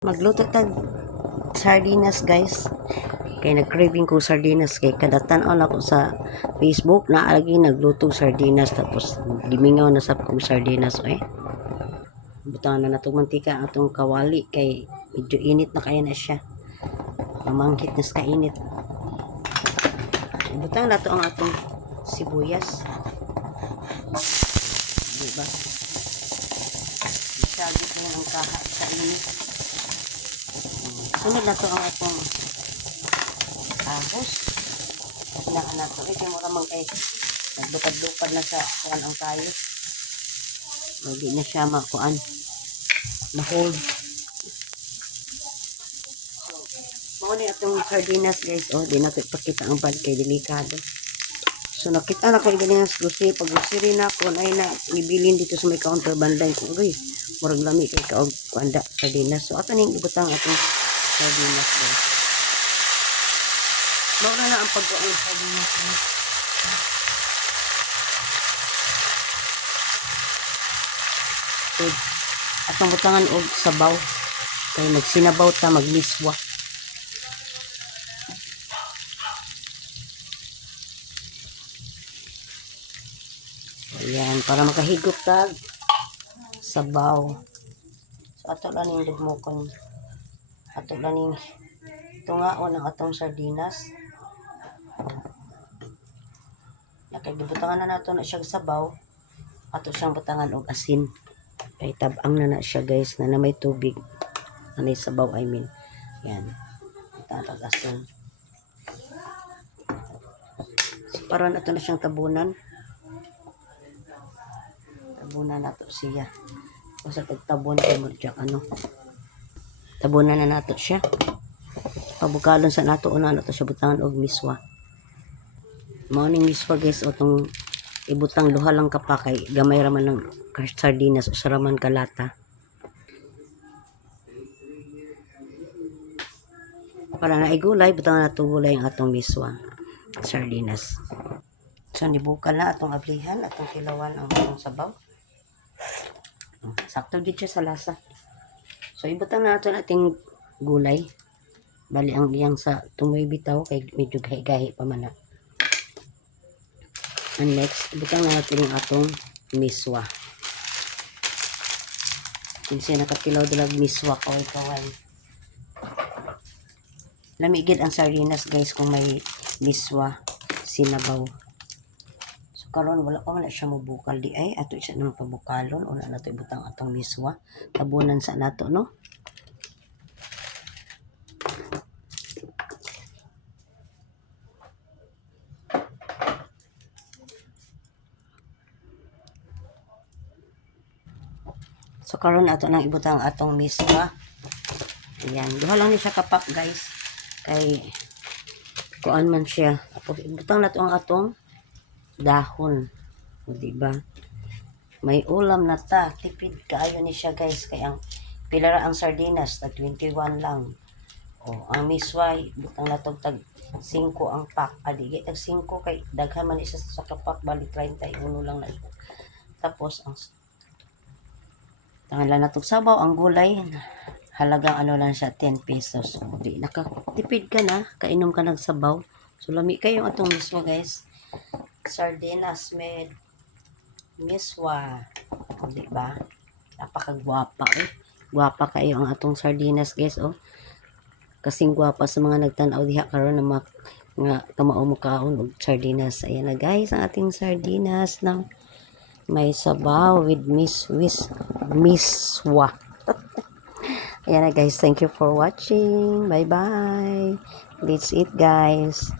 Magluto tag sardinas guys. Kay nag-craving ko sardinas kay kada tan-aw na ko sa Facebook na lagi nagluto sardinas tapos limingaw na sab kong sardinas Butangan na natong mantika atong kawali kay medyo init na kaya na siya. Mamangkit na sa kainit. Butang na to ang atong sibuyas. Diba? Isagit na ang kaha sa init. Sunod na to ang atong ahos. Kailangan na to. Kaya mo ramang naglupad-lupad na sa kuan ang kayo. Hindi na siya makuan. Na-hold. So, mauni atong sardinas guys. Di na ko ipakita ang bad kay delikado. So, nakita na ko yung grocery. Pag grocery na ako, ay na ibilin dito sa may counter banday ko. Murag lami kay kaog kuanda sardinas. So, ato ning ibutang atong sardinas guys. Maura na ang pagkuang sardinas guys. So, atong butangan og sabaw. Kay magsinabaw ta, magmiswa. Ayan, para makahigop ta sabaw. So, ato lang yung dugmokon. Ato lang yung tungaon ng atong sardinas. Nakagbutangan na nato na siyang sabaw. Ato siyang butangan og asin. Kay tabang na siya guys na may tubig. Na may sabaw I mean. Yan. Butangan og asin. So, para nato na siyang tabunan. Tabunan nato siya. Basta pagtabon kay mo diyak tabunan na nato siya. Pabukalon sa nato una nato siya butangan og miswa. Mao ning miswa guys o tong ibutang duha lang ka pa kay gamay raman ng sardinas o saraman kalata. Para na igulay butangan nato gulay ang atong miswa sardinas. So nibukal na atong ablihan atong kilawan ang atong sabaw. Sakto din siya sa lasa. So ibutang na nato ating gulay. Bali ang iyang sa tumoy bitaw kay medyo gahi-gahi pa man na. And next, ibutang na natin yung atong miswa. Kinsa nakakilaw dalag miswa kaway-kaway. Lamigid ang sardinas guys kung may miswa sinabaw. So karon wala pa man siya mabukal di ay ato siya nang pabukalon una nato ibutang atong miswa. Tabunan sa nato no. So karon ato nang ibutang atong miswa. Ayan, duha lang ni siya kapak guys. Kay kuan man siya. Tapos ibutang nato ang atong dahon. O diba? May ulam na ta. Tipid kaayo ni siya guys. Kay ang pilara ang sardinas tag 21 lang. O ang miswa ibutang nato tag 5 ang pack. Adi tag 5 kay daghan man isa sa kapak bali 31 lang na siya. Tapos ang tangan na itong sabaw, ang gulay, halagang lang siya, 10 pesos. So, di, nakatipid ka na, kainom ka ng sabaw. So, lami kayo atong miswa, guys. Sardinas med miswa. O, diba? Napakagwapa, Gwapa kayo ang atong sardinas, guys, Kasing gwapa sa mga nagtanaw diha karon na nga kamao mo kaon og sardinas. Ayan na, guys, ang ating sardinas ng may sabaw with miswa. Ayan na guys, thank you for watching. Bye bye. Let's eat guys.